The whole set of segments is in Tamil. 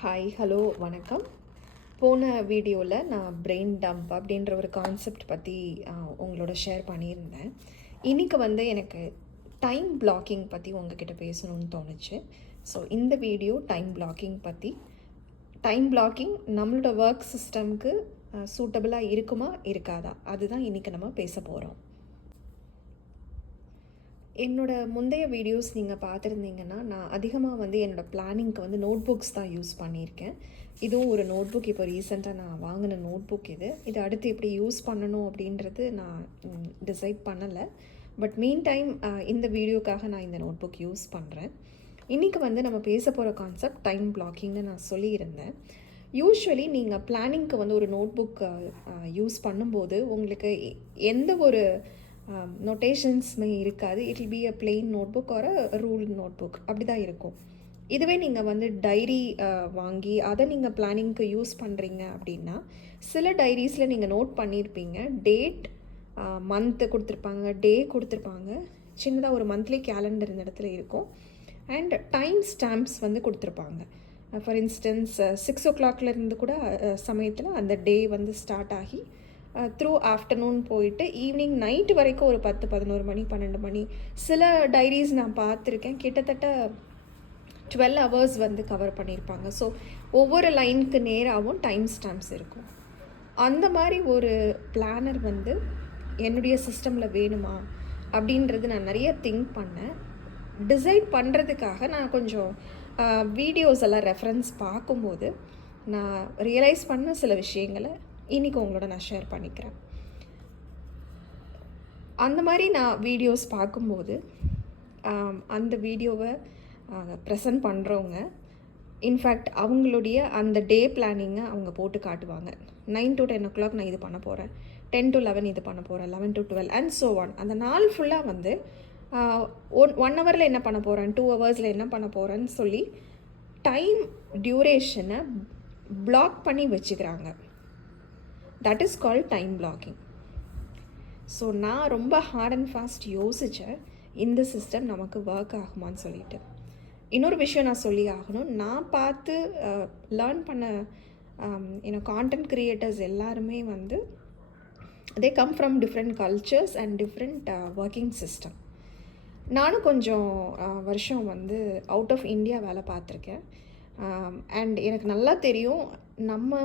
ஹாய், ஹலோ, வணக்கம். போன வீடியோவில் நான் பிரெயின் டம்ப் அப்படின்ற ஒரு கான்செப்ட் பற்றி உங்களோட ஷேர் பண்ணியிருந்தேன். இன்றைக்கி எனக்கு டைம் பிளாக்கிங் பற்றி உங்ககிட்ட பேசணும்னு தோணுச்சு. ஸோ இந்த வீடியோ டைம் பிளாக்கிங் பற்றி. டைம் பிளாக்கிங் நம்மளோட ஒர்க் சிஸ்டம்க்கு சூட்டபிளாக இருக்குமா இருக்காதா, அதுதான் இன்றைக்கி நம்ம பேச போகிறோம். என்னோடய முந்தைய வீடியோஸ் நீங்கள் பார்த்துருந்தீங்கன்னா, நான் அதிகமாக என்னோடய பிளானிங்க்கு நோட் புக்ஸ் தான் யூஸ் பண்ணியிருக்கேன். இதுவும் ஒரு நோட் புக். இப்போ ரீசெண்டாக நான் வாங்கின நோட் புக் இது அடுத்து எப்படி யூஸ் பண்ணணும் அப்படின்றது நான் டிசைட் பண்ணலை. பட் மீன் டைம் இந்த வீடியோக்காக நான் இந்த நோட் புக் யூஸ் பண்ணுறேன். இன்றைக்கி நம்ம பேச போகிற கான்செப்ட் டைம் பிளாக்கிங்னு நான் சொல்லியிருந்தேன். யூஸ்வலி நீங்கள் பிளானிங்க்கு ஒரு நோட் புக் யூஸ் பண்ணும்போது உங்களுக்கு எந்த ஒரு நோட்டேஷன்ஸுமே இருக்காது. It will be a plain notebook or a rule notebook, அப்படி தான் இருக்கும். இதுவே நீங்கள் டைரி வாங்கி அதை நீங்கள் பிளானிங்க்கு யூஸ் பண்ணுறீங்க அப்படின்னா, சில டைரிஸில் நீங்கள் நோட் பண்ணியிருப்பீங்க, டேட், மந்த்து கொடுத்துருப்பாங்க, டே கொடுத்துருப்பாங்க, சின்னதாக ஒரு மந்த்லி கேலண்டர் இந்த இடத்துல இருக்கும், அண்ட் டைம் ஸ்டாம்ப்ஸ் கொடுத்துருப்பாங்க. ஃபார் இன்ஸ்டன்ஸ் 6 o'clockலேருந்து கூட சமயத்தில் அந்த டே ஸ்டார்ட் ஆகி த்ரூ ஆஃப்டர்நூன் போயிட்டு ஈவினிங் நைட்டு வரைக்கும் ஒரு 10-11 மணி 12 மணி. சில டைரிஸ் நான் பார்த்துருக்கேன், கிட்டத்தட்ட 12 hours கவர் பண்ணியிருப்பாங்க. ஸோ ஒவ்வொரு லைனுக்கு நேராகவும் டைம் ஸ்டாம்ப்ஸ் இருக்கும். அந்த மாதிரி ஒரு பிளானர் என்னுடைய சிஸ்டமில் வேணுமா அப்படின்றது நான் நிறைய திங்க் பண்ணேன். டிசைட் பண்ணுறதுக்காக நான் கொஞ்சம் வீடியோஸ் எல்லாம் ரெஃபரன்ஸ் பார்க்கும்போது நான் ரியலைஸ் பண்ண சில விஷயங்களை இன்றைக்கி உங்களோட நான் ஷேர் பண்ணிக்கிறேன். அந்த மாதிரி நான் வீடியோஸ் பார்க்கும்போது அந்த வீடியோவை ப்ரெசன்ட் பண்ணுறவங்க இன்ஃபேக்ட் அவங்களுடைய அந்த டே பிளானிங்கை அவங்க போட்டு காட்டுவாங்க. 9 to 10 o'clock நான் இது பண்ண போகிறேன், 10 to 11 இது பண்ண போகிறேன், 11 to 12 அண்ட் ஸோ ஆன். அந்த நாள் ஃபுல்லாக 1 ஹவரில் என்ன பண்ண போகிறேன், 2 ஹவர்ஸில் என்ன பண்ண போகிறேன்னு சொல்லி டைம் டியூரேஷனை பிளாக் பண்ணி வச்சுக்கிறாங்க. That is called time blocking. So நான் ரொம்ப ஹார்ட் அண்ட் ஃபாஸ்ட் யோசித்தேன், இந்த சிஸ்டம் நமக்கு ஒர்க் ஆகுமான்னு சொல்லிட்டு. இன்னொரு விஷயம் நான் சொல்லி ஆகணும், நான் பார்த்து லேர்ன் பண்ண கான்டென்ட் க்ரியேட்டர்ஸ் எல்லாருமே they come from different cultures and different working system. நானும் கொஞ்சம் வருஷம் அவுட் ஆஃப் இந்தியா வேலை பார்த்துருக்கேன். அண்ட் எனக்கு நல்லா தெரியும், நம்ம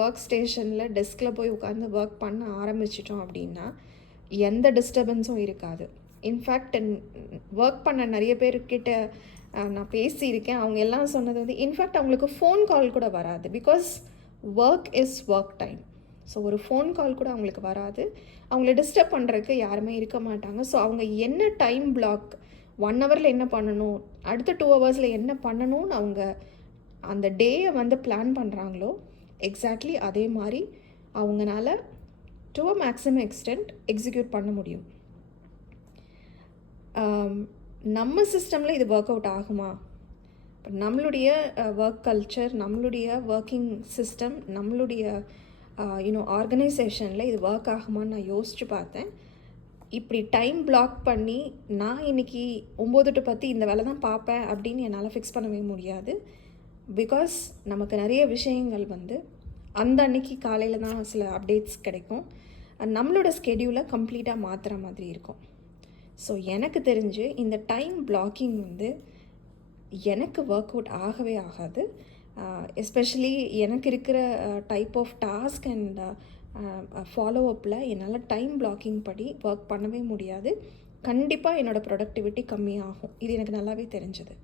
ஒர்க் ஸ்டேஷனில் டெஸ்கில் போய் உட்காந்து ஒர்க் பண்ண ஆரம்பிச்சிட்டோம் அப்படின்னா எந்த டிஸ்டர்பன்ஸும் இருக்காது. இன்ஃபேக்ட் ஒர்க் பண்ண நிறைய பேர்கிட்ட நான் பேசியிருக்கேன். அவங்க எல்லாம் சொன்னது இன்ஃபேக்ட் அவங்களுக்கு ஃபோன் கால் கூட வராது. Because work is work time. So ஒரு ஃபோன் கால் கூட அவங்களுக்கு வராது. அவங்கள டிஸ்டர்ப் பண்ணுறதுக்கு யாருமே இருக்க மாட்டாங்க. ஸோ அவங்க என்ன டைம் பிளாக் 1 ஹவரில் என்ன பண்ணணும், அடுத்த 2 ஹவர்ஸில் என்ன பண்ணணும்னு அவங்க அந்த டேயை பிளான் பண்ணுறாங்களோ எக்ஸாக்ட்லி அதே மாதிரி அவங்களால to a maximum extend execute பண்ண முடியும். நம்ம சிஸ்டமில் இது ஒர்க் அவுட் ஆகுமா? இப்போ நம்மளுடைய ஒர்க் கல்ச்சர், நம்மளுடைய ஒர்க்கிங் சிஸ்டம், நம்மளுடைய ஆர்கனைசேஷனில் இது ஒர்க் ஆகுமான்னு நான் யோசித்து பார்த்தேன். இப்படி டைம் பிளாக் பண்ணி நான் இன்றைக்கி 9 to 10 இந்த வேலை தான் பார்ப்பேன் அப்படின்னு என்னால் ஃபிக்ஸ் பண்ணவே முடியாது. பிகாஸ் நமக்கு நிறைய விஷயங்கள் அந்த அன்னைக்கு காலையில் தான் சில அப்டேட்ஸ் கிடைக்கும். நம்மளோட ஸ்கெடியூலை கம்ப்ளீட்டாக மாற்றுற மாதிரி இருக்கும். ஸோ எனக்கு தெரிஞ்சு இந்த டைம் பிளாக்கிங் எனக்கு ஒர்க் அவுட் ஆகவே ஆகாது. எஸ்பெஷலி எனக்கு இருக்கிற type of task and follow அப்பில் என்னால் டைம் பிளாக்கிங் படி ஒர்க் பண்ணவே முடியாது. கண்டிப்பாக என்னோடய ப்ரொடக்டிவிட்டி கம்மியாகும். இது எனக்கு நல்லாவே தெரிஞ்சது.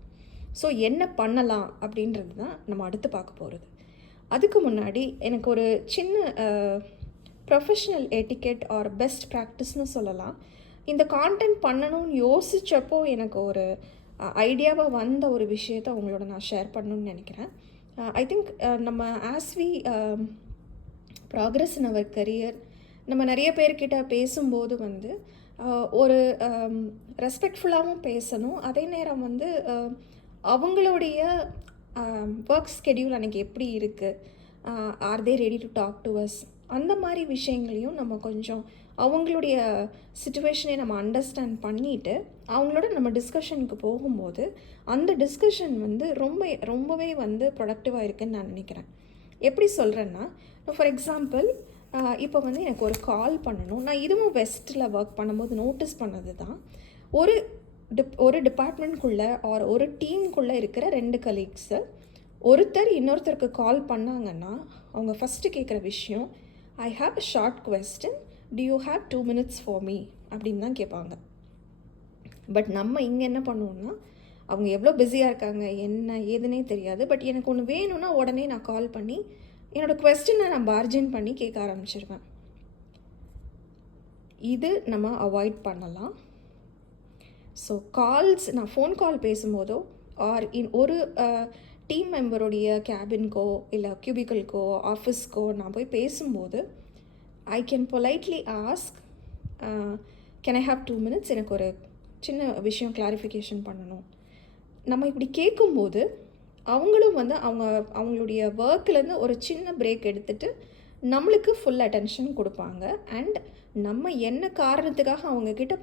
ஸோ என்ன பண்ணலாம் அப்படின்றது தான் நம்ம அடுத்து பார்க்க போகிறது. அதுக்கு முன்னாடி எனக்கு ஒரு சின்ன ப்ரொஃபஷ்னல் எட்டிகெட் ஆர் பெஸ்ட் ப்ராக்டிஸ்னு சொல்லலாம். இந்த கான்டென்ட் பண்ணணும்னு யோசித்தப்போ எனக்கு ஒரு ஐடியாவாக வந்த ஒரு விஷயத்தை அவங்களோட நான் ஷேர் பண்ணணும்னு நினைக்கிறேன். ஐ திங்க் நம்ம as we progress in our career, நம்ம நிறைய பேர்கிட்ட பேசும்போது ஒரு ரெஸ்பெக்ட்ஃபுல்லாகவும் பேசணும். அதே நேரம் அவங்களுடைய ஒர்க் ஸ்கெடியூல் அன்றைக்கி எப்படி இருக்குது, are they ready to talk to us, அந்த மாதிரி விஷயங்களையும் நம்ம கொஞ்சம் அவங்களுடைய சிச்சுவேஷனை நம்ம அண்டர்ஸ்டாண்ட் பண்ணிவிட்டு அவங்களோட நம்ம டிஸ்கஷனுக்கு போகும்போது அந்த டிஸ்கஷன் வந்து ரொம்பவே வந்து ப்ரொடக்டிவாக இருக்குதுன்னு நான் நினைக்கிறேன். எப்படி சொல்கிறேன்னா, ஃபார் எக்ஸாம்பிள் இப்போ வந்து எனக்கு ஒரு கால் பண்ணணும். நான் இதுவும் வெஸ்ட்டில் ஒர்க் பண்ணும்போது நோட்டீஸ் பண்ணது தான். ஒரு டிபார்ட்மெண்ட்குள்ளே ஒரு டீமுக்குள்ளே இருக்கிற 2 கலீக்ஸு ஒருத்தர் இன்னொருத்தருக்கு கால் பண்ணாங்கன்னா அவங்க ஃபஸ்ட்டு கேட்குற விஷயம், I have a short question, do you have 2 minutes for me அப்படின்னு தான் கேட்பாங்க. பட் நம்ம இங்கே என்ன பண்ணுவோம்னா, அவங்க எவ்வளோ பிஸியாக இருக்காங்க என்ன ஏதுனே தெரியாது. பட் எனக்கு ஒன்று வேணும்னா உடனே நான் கால் பண்ணி என்னோடய கொஸ்டினை நான் பார்ஜின் பண்ணி கேட்க ஆரம்பிச்சிருவேன். இது நம்ம அவாய்ட் பண்ணலாம். ஸோ நான் ஃபோன் கால் பேசும்போதோ ஆர் ஒரு டீம் மெம்பருடைய கேபின்கோ இல்லை கியூபிக்கலுக்கோ ஆஃபீஸ்க்கோ நான் போய் பேசும்போது I can politely ask, can I have 2 minutes, எனக்கு ஒரு சின்ன விஷயம் கிளாரிஃபிகேஷன் பண்ணணும். நம்ம இப்படி கேட்கும்போது அவங்களும் வந்து அவங்களுடைய ஒர்க்லேருந்து ஒரு சின்ன பிரேக் எடுத்துகிட்டு நம்மளுக்கு ஃபுல் அட்டென்ஷன் கொடுப்பாங்க. அண்ட் நம்ம என்ன காரணத்துக்காக அவங்கக்கிட்ட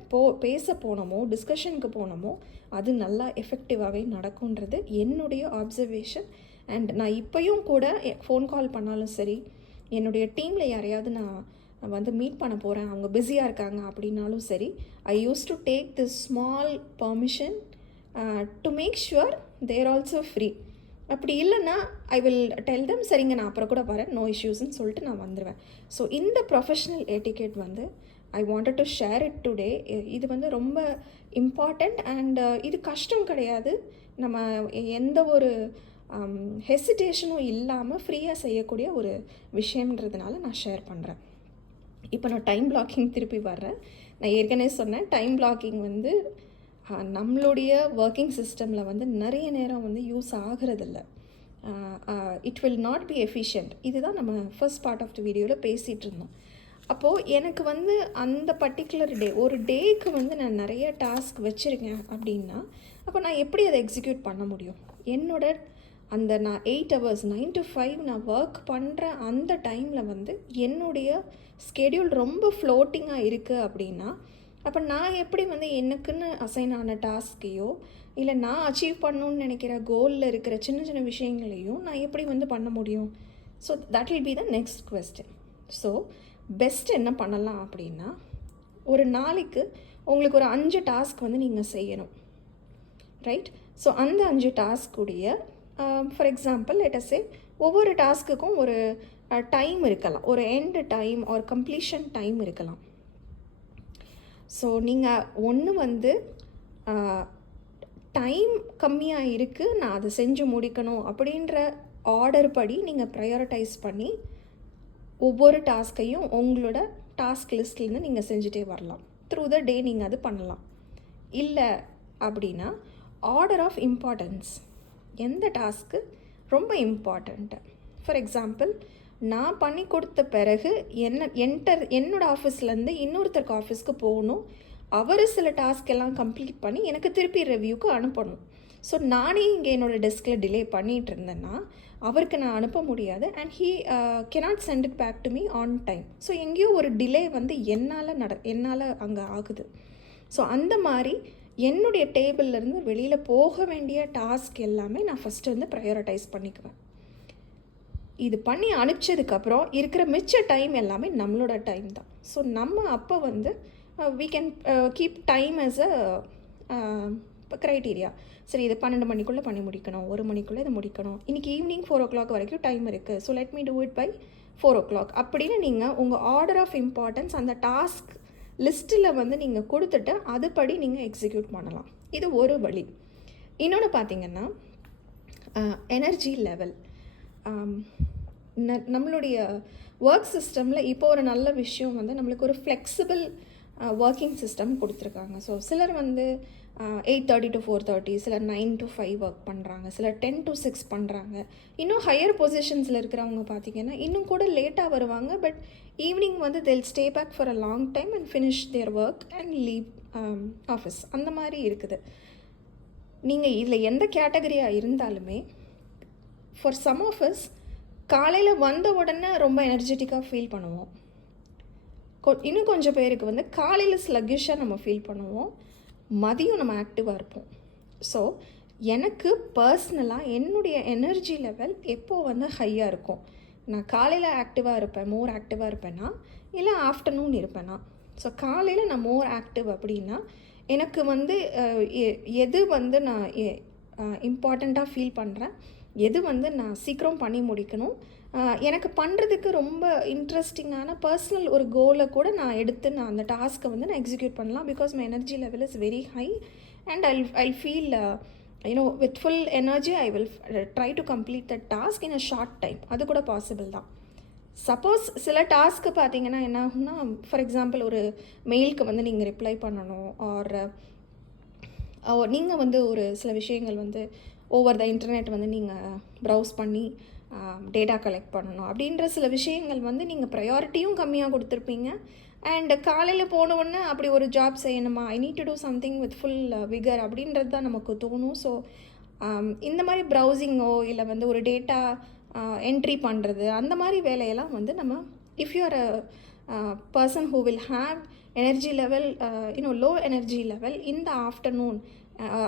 பேச போனோமோ டிஸ்கஷனுக்கு போனோமோ அது நல்லா எஃபெக்டிவாகவே நடக்குன்றது என்னுடைய ஆப்சர்வேஷன். அண்ட் நான் இப்போயும் கூட ஃபோன் கால் பண்ணாலும் சரி, என்னுடைய டீமில் யாரையாவது நான் வந்து மீட் பண்ண போகிறேன், அவங்க பிஸியாக இருக்காங்க அப்படின்னாலும் சரி, I use to take this small permission to make sure they're also free. அப்படி இல்லைன்னா ஐ வில் டெல் தம், சரிங்க நான் அப்புறம் கூட வரேன், நோ இஷ்யூஸ்ன்னு சொல்லிட்டு நான் வந்துடுவேன். ஸோ இந்த ப்ரொஃபஷ்னல் எட்டிகேட் வந்து I wanted to share it today. இது வந்து ரொம்ப இம்பார்ட்டண்ட் அண்ட் இது கஷ்டம் கிடையாது. நம்ம எந்த ஒரு ஹெசிடேஷனும் இல்லாமல் ஃப்ரீயாக செய்யக்கூடிய ஒரு விஷயம்ன்றதுனால நான் ஷேர் பண்ணுறேன். இப்போ நான் டைம் பிளாக்கிங் திருப்பி வர்றேன். நான் ஏற்கனவே சொன்னேன், டைம் பிளாக்கிங் வந்து நம்மளுடைய ஒர்க்கிங் சிஸ்டமில் வந்து நிறைய நேரம் வந்து யூஸ் ஆகிறதில்ல. It will not be efficient. இதுதான் நம்ம ஃபர்ஸ்ட் பார்ட் ஆஃப் த வீடியோவில் பேசிகிட்டு இருந்தோம். அப்போது எனக்கு வந்து அந்த பர்டிகுலர் ஒரு டேக்கு வந்து நான் நிறைய டாஸ்க் வச்சுருக்கேன் அப்படின்னா அப்போ நான் எப்படி அதை எக்ஸிக்யூட் பண்ண முடியும்? அந்த நான் 8 hours 9 to 5 நான் ஒர்க் பண்ணுற அந்த டைமில் வந்து என்னுடைய ஸ்கெடியூல் ரொம்ப ஃப்ளோட்டிங்காக இருக்குது அப்படின்னா அப்போ நான் எப்படி வந்து எனக்குன்னு அசைன் ஆன டாஸ்கையோ இல்லை நான் அச்சீவ் பண்ணணுன்னு நினைக்கிற கோலில் இருக்கிற சின்ன சின்ன விஷயங்களையும் நான் எப்படி வந்து பண்ண முடியும்? So that will be the next question. So best என்ன பண்ணலாம் அப்படின்னா, ஒரு நாளைக்கு உங்களுக்கு ஒரு 5 டாஸ்க் வந்து நீங்கள் செய்யணும், ரைட்? ஸோ அந்த 5 டாஸ்க்குடைய ஃபார் எக்ஸாம்பிள் லெட்டஸே ஒவ்வொரு டாஸ்க்குக்கும் ஒரு டைம் இருக்கலாம், ஒரு end time or completion time இருக்கலாம். ஸோ நீங்கள் ஒன்று வந்து டைம் கம்மியாக இருக்குது, நான் அதை செஞ்சு முடிக்கணும் அப்படின்ற ஆர்டர் படி நீங்கள் ப்ரையாரிட்டைஸ் பண்ணி ஒவ்வொரு டாஸ்க்கையும் உங்களோட டாஸ்க் லிஸ்ட்லேருந்து நீங்கள் செஞ்சுட்டே வரலாம். த்ரூ த டே நீங்கள் அது பண்ணலாம். இல்லை அப்படின்னா ஆர்டர் ஆஃப் இம்பார்ட்டன்ஸ், எந்த டாஸ்க்கு ரொம்ப இம்பார்ட்டண்ட்டு. ஃபார் எக்ஸாம்பிள், நான் பண்ணி கொடுத்த பிறகு என்னோடய ஆஃபீஸ்லேருந்து இன்னொருத்தருக்கு ஆஃபீஸ்க்கு போகணும், அவர் சில டாஸ்க் எல்லாம் கம்ப்ளீட் பண்ணி எனக்கு திருப்பி ரிவ்யூக்கு அனுப்பணும். ஸோ நானே இங்கே என்னோடய டெஸ்கில் டிலே பண்ணிகிட்டு இருந்தேன்னா அவருக்கு நான் அனுப்ப முடியாது. And he cannot send it back to me on time. So எங்கேயோ ஒரு டிலே வந்து என்னால் அங்கே ஆகுது. ஸோ அந்த மாதிரி என்னுடைய டேபிள்லேருந்து வெளியில் போக வேண்டிய டாஸ்க் எல்லாமே நான் ஃபஸ்ட்டு வந்து ப்ரையாரிட்டைஸ் பண்ணிக்குவேன். இது பண்ணி அனுப்பிச்சதுக்கப்புறம் இருக்கிற மிச்ச டைம் எல்லாமே நம்மளோட டைம் தான். ஸோ நம்ம அப்போ வந்து we can keep time as a criteria. சரி, இது 12 மணிக்குள்ளே பண்ணி முடிக்கணும், 1 மணிக்குள்ளே இது முடிக்கணும், இன்றைக்கி ஈவினிங் 4 o'clock வரைக்கும் டைம் இருக்குது, so let me do it by 4 o'clock அப்படின்னு நீங்கள் உங்கள் ஆர்டர் ஆஃப் இம்பார்ட்டன்ஸ் அந்த டாஸ்க் லிஸ்ட்டில் வந்து நீங்கள் கொடுத்துட்டு அதுபடி நீங்கள் எக்ஸிக்யூட் பண்ணலாம். இது ஒரு வழி. இன்னொன்று பார்த்திங்கன்னா எனர்ஜி லெவல். நம்மளுடைய ஒர்க் சிஸ்டமில் இப்போ ஒரு நல்ல விஷயம் வந்து நம்மளுக்கு ஒரு ஃப்ளெக்சிபிள் ஒர்க்கிங் சிஸ்டம் கொடுத்துருக்காங்க. ஸோ சிலர் வந்து 8:30 to 4:30, சிலர் 9 to 5 ஒர்க் பண்ணுறாங்க, சிலர் 10 to 6 பண்ணுறாங்க. இன்னும் ஹையர் பொசிஷன்ஸில் இருக்கிறவங்க பார்த்திங்கன்னா இன்னும் கூட லேட்டாக வருவாங்க. பட் ஈவினிங் வந்து they'll stay back for a long time and finish their work and leave office. அந்த மாதிரி இருக்குது. நீங்கள் இதில் எந்த கேட்டகரியாக இருந்தாலுமே ஃபார் சம் ஆஃப் அஸ் காலையில் வந்த உடனே ரொம்ப எனர்ஜெட்டிக்காக ஃபீல் பண்ணுவோம். இன்னும் கொஞ்சம் பேருக்கு வந்து காலையில் ஸ்லக்கிஷாக நம்ம ஃபீல் பண்ணுவோம், மதியம் நம்ம ஆக்டிவாக இருப்போம். ஸோ எனக்கு பர்சனலாக என்னுடைய எனர்ஜி லெவல் எப்போது வந்து ஹையாக இருக்கும், நான் காலையில் ஆக்டிவாக இருப்பேன், மோர் ஆக்டிவாக இருப்பேன்னா இல்லை ஆஃப்டர்நூன் இருப்பேன்னா. ஸோ காலையில் நான் மோர் ஆக்டிவ் அப்படின்னா எனக்கு வந்து எது வந்து நான் இம்பார்ட்டண்ட்டாக ஃபீல் பண்ணுறேன், எது வந்து நான் சீக்கிரம் பண்ணி முடிக்கணும், எனக்கு பண்ணுறதுக்கு ரொம்ப இன்ட்ரெஸ்டிங்கான பர்சனல் ஒரு கோலை கூட நான் எடுத்து நான் அந்த டாஸ்க்கை வந்து நான் எக்ஸிக்யூட் பண்ணலாம். Because my energy level is very high and I'll feel with full energy I will try to complete that task in a short time. அது கூட பாசிபிள் தான். சப்போஸ் சில டாஸ்க்கு பார்த்தீங்கன்னா என்ன ஆகும்னா, ஃபார் எக்ஸாம்பிள் ஒரு மெயிலுக்கு வந்து நீங்கள் ரிப்ளை பண்ணணும், ஆர் நீங்கள் வந்து ஒரு சில விஷயங்கள் வந்து ஓவர் த இன்டர்நெட் வந்து நீங்கள் ப்ரௌஸ் பண்ணி டேட்டா கலெக்ட் பண்ணணும் அப்படின்ற சில விஷயங்கள் வந்து நீங்கள் ப்ரையாரிட்டியும் கம்மியாக கொடுத்துருப்பீங்க. அண்ட் காலையில் போனவுடனே அப்படி ஒரு ஜாப் செய்யணுமா, I need to do something with full vigour அப்படின்றது தான் நமக்கு தோணும். ஸோ இந்த மாதிரி ப்ரௌசிங்கோ இல்லை வந்து ஒரு டேட்டா என்ட்ரி பண்ணுறது அந்த மாதிரி வேலையெல்லாம் வந்து நம்ம if you are a person who will have energy level low energy level இந்த ஆஃப்டர்நூன்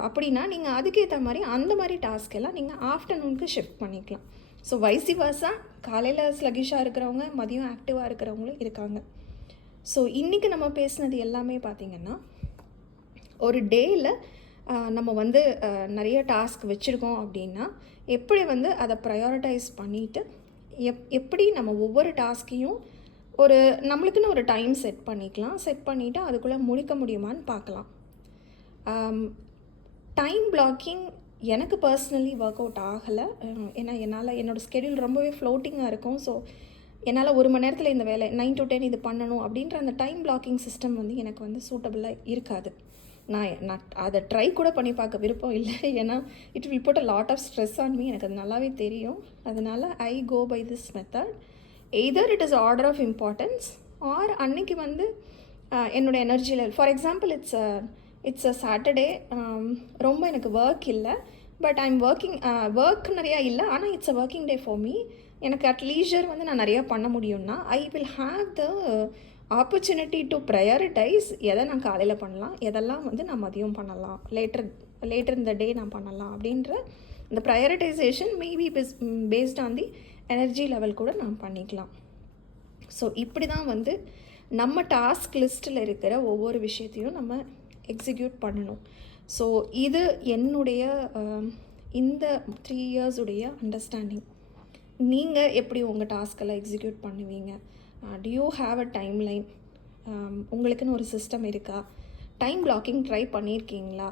அப்படின்னா நீங்கள் அதுக்கேற்ற மாதிரி அந்த மாதிரி டாஸ்க் எல்லாம் நீங்கள் ஆஃப்டர்நூனுக்கு ஷிஃப்ட் பண்ணிக்கலாம். ஸோ வைசி வர்ஸா காலையில் ஸ்லகிஷாக இருக்கிறவங்க மதியம் ஆக்டிவாக இருக்கிறவங்களும் இருக்காங்க. ஸோ இன்றைக்கி நம்ம பேசுனது எல்லாமே பார்த்திங்கன்னா ஒரு டேயில் நம்ம வந்து நிறைய டாஸ்க் வச்சுருக்கோம் அப்படின்னா எப்படி வந்து அதை ப்ரையாரிட்டைஸ் பண்ணிவிட்டு எப்படி நம்ம ஒவ்வொரு டாஸ்க்கையும் ஒரு நம்மளுக்குன்னு ஒரு டைம் செட் பண்ணிவிட்டு அதுக்குள்ளே முடிக்க முடியுமான்னு பார்க்கலாம். டைம் பிளாக்கிங் எனக்கு பர்சனலி ஒர்க் அவுட் ஆகலை. ஏன்னா என்னால் என்னோடய ஸ்கெடியூல் ரொம்பவே ஃப்ளோட்டிங்காக இருக்கும். ஸோ என்னால் 1 மணி நேரத்தில் இந்த வேலை 9 to 10 இது பண்ணணும் அப்படின்ற அந்த டைம் பிளாக்கிங் சிஸ்டம் வந்து எனக்கு வந்து சூட்டபிளாக இருக்காது. நான் அதை ட்ரை கூட பண்ணி பார்க்க விருப்பம் இல்லை. ஏன்னா it will put a lot of stress on me, எனக்கு அது நல்லாவே தெரியும். அதனால் I go by this method. Either it is order of importance or அன்னைக்கு வந்து என்னோடய energy level. For example it's a Saturday, ரொம்ப எனக்கு ஒர்க் இல்லை, பட் ஐ எம் ஒர்க் நிறையா இல்லை, ஆனால் it's a working day for me. எனக்கு அட் லீஜர் வந்து நான் நிறையா பண்ண முடியும்னா I will have the opportunity to prioritise எதை நான் காலையில் பண்ணலாம், எதெல்லாம் வந்து நான் மதியம் பண்ணலாம், லேட்டர் இந்த டே நான் பண்ணலாம் அப்படின்ற இந்த prioritisation maybe based on the energy level கூட நான் பண்ணிக்கலாம். ஸோ இப்படி தான் வந்து நம்ம டாஸ்க் லிஸ்ட்டில் இருக்கிற ஒவ்வொரு விஷயத்தையும் நம்ம எக்ஸிக்யூட் பண்ணணும். ஸோ இது என்னுடைய இந்த 3 years உடைய அண்டர்ஸ்டாண்டிங். நீங்கள் எப்படி உங்கள் டாஸ்க்கெல்லாம் எக்ஸிக்யூட் பண்ணுவீங்க? To you have a time line? உங்களுக்குன்னு ஒரு சிஸ்டம் இருக்கா? டைம் பிளாக்கிங் ட்ரை பண்ணியிருக்கீங்களா?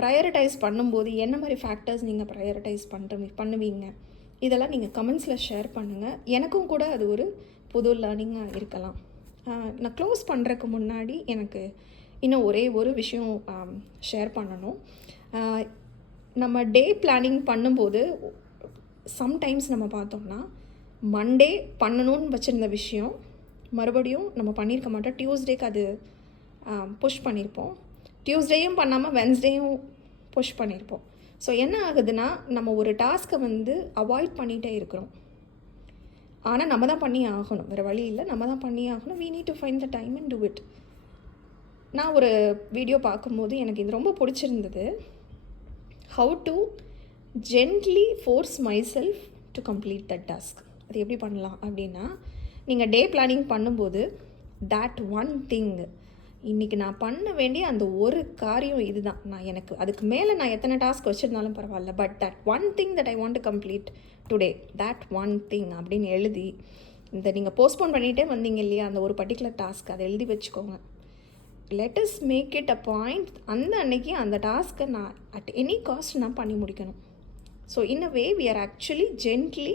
ப்ரையாரிட்டைஸ் பண்ணும்போது என்ன மாதிரி ஃபேக்டர்ஸ் நீங்கள் ப்ரையாரிட்டைஸ் பண்ணுவீங்க? இதெல்லாம் நீங்கள் கமெண்ட்ஸில் ஷேர் பண்ணுங்கள். எனக்கும் கூட அது ஒரு புது லேர்னிங்காக இருக்கலாம். நான் க்ளோஸ் பண்ணுறதுக்கு முன்னாடி எனக்கு இன்னும் ஒரே ஒரு விஷயம் ஷேர் பண்ணணும். நம்ம டே பிளானிங் பண்ணும்போது சம்டைம்ஸ் நம்ம பார்த்தோம்னா மண்டே பண்ணணும்னு வச்சுருந்த விஷயம் மறுபடியும் நம்ம பண்ணியிருக்க மாட்டோம். டியூஸ்டேக்கு அது புஷ் பண்ணியிருப்போம். டியூஸ்டேயும் பண்ணாமல் வென்ஸ்டேயும் புஷ் பண்ணியிருப்போம். ஸோ என்ன ஆகுதுன்னா நம்ம ஒரு டாஸ்க்கை வந்து அவாய்ட் பண்ணிகிட்டே இருக்கிறோம். ஆனால் நம்ம தான் பண்ணி ஆகணும், வேறு வழி இல்லை, நம்ம தான் பண்ணி ஆகணும். we need to find the time and do it. நான் ஒரு வீடியோ பார்க்கும்போது எனக்கு இது ரொம்ப பிடிச்சிருந்தது. how to gently force myself to complete that task. அது எப்படி பண்ணலாம் அப்படின்னா, நீங்கள் டே பிளானிங் பண்ணும்போது that one thing, இன்றைக்கி நான் பண்ண வேண்டிய அந்த ஒரு காரியம் இதுதான், நான் எனக்கு அதுக்கு மேலே நான் எத்தனை டாஸ்க் வச்சுருந்தாலும் பரவாயில்ல, but that one thing that I want to complete today, that one thing அப்படின்னு எழுதி, இந்த நீங்கள் போஸ்ட்போன் பண்ணிகிட்டே வந்தீங்க இல்லையா அந்த ஒரு பர்டிகுலர் டாஸ்க், அதை எழுதி வச்சுக்கோங்க. let us make it a point, அந்த அன்னைக்கு அந்த டாஸ்க்கை நான் at any cost நான் பண்ணி முடிக்கணும். So in a way we are actually gently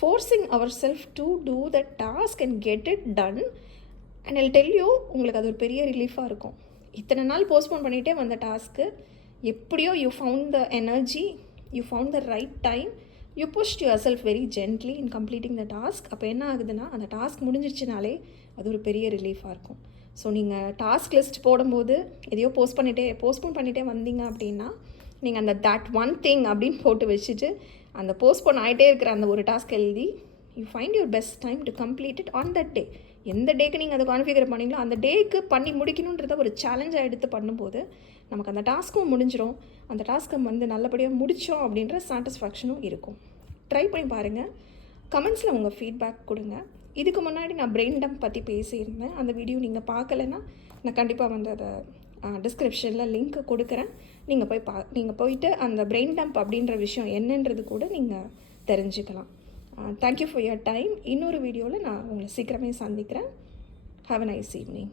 forcing ourselves to do the task and get it done. and I'll tell you, உங்களுக்கு அது ஒரு பெரிய ரிலீஃபாக இருக்கும். இத்தனை நாள் போஸ்ட்போன் பண்ணிகிட்டே வந்த டாஸ்க்கு எப்படியோ you found the energy, you found the right time, you pushed yourself very gently in completing the task. அப்போ என்ன ஆகுதுன்னா அந்த டாஸ்க் முடிஞ்சிருச்சுனாலே அது ஒரு பெரிய ரிலீஃபாக இருக்கும். ஸோ நீங்கள் டாஸ்க் லிஸ்ட் போடும்போது எதையோ போஸ்ட்போன் பண்ணிகிட்டே வந்தீங்க அப்படின்னா நீங்கள் அந்த that one thing அப்படின்னு போட்டு வச்சுட்டு அந்த போஸ்ட்போன் ஆகிட்டே இருக்கிற அந்த ஒரு டாஸ்க் எழுதி you find your best time to complete it on that day. எந்த டேக்கு நீங்கள் அதை கான்ஃபிகர் பண்ணீங்களோ அந்த டேக்கு பண்ணி முடிக்கணுன்றத ஒரு சேலஞ்சாக எடுத்து பண்ணும்போது நமக்கு அந்த டாஸ்க்கும் முடிஞ்சிடும். அந்த டாஸ்க்கை வந்து நல்லபடியாக முடித்தோம் அப்படின்ற சாட்டிஸ்ஃபேக்ஷனும் இருக்கும். ட்ரை பண்ணி பாருங்கள். கமெண்ட்ஸில் உங்கள் ஃபீட்பேக் கொடுங்க. இதுக்கு முன்னாடி நான் பிரெயின் டம்ப் பற்றி பேசியிருந்தேன். அந்த வீடியோ நீங்கள் பார்க்கலன்னா நான் கண்டிப்பாக வந்து அதை டிஸ்கிரிப்ஷனில் லிங்க் கொடுக்குறேன். நீங்கள் போயிட்டு அந்த பிரெயின் டம்ப் அப்படின்ற விஷயம் என்னன்றது கூட நீங்கள் தெரிஞ்சுக்கலாம். Thank you for your time. இன்னொரு வீடியோவில் நான் உங்களை சீக்கிரமே சந்திக்கிறேன். Have a nice evening.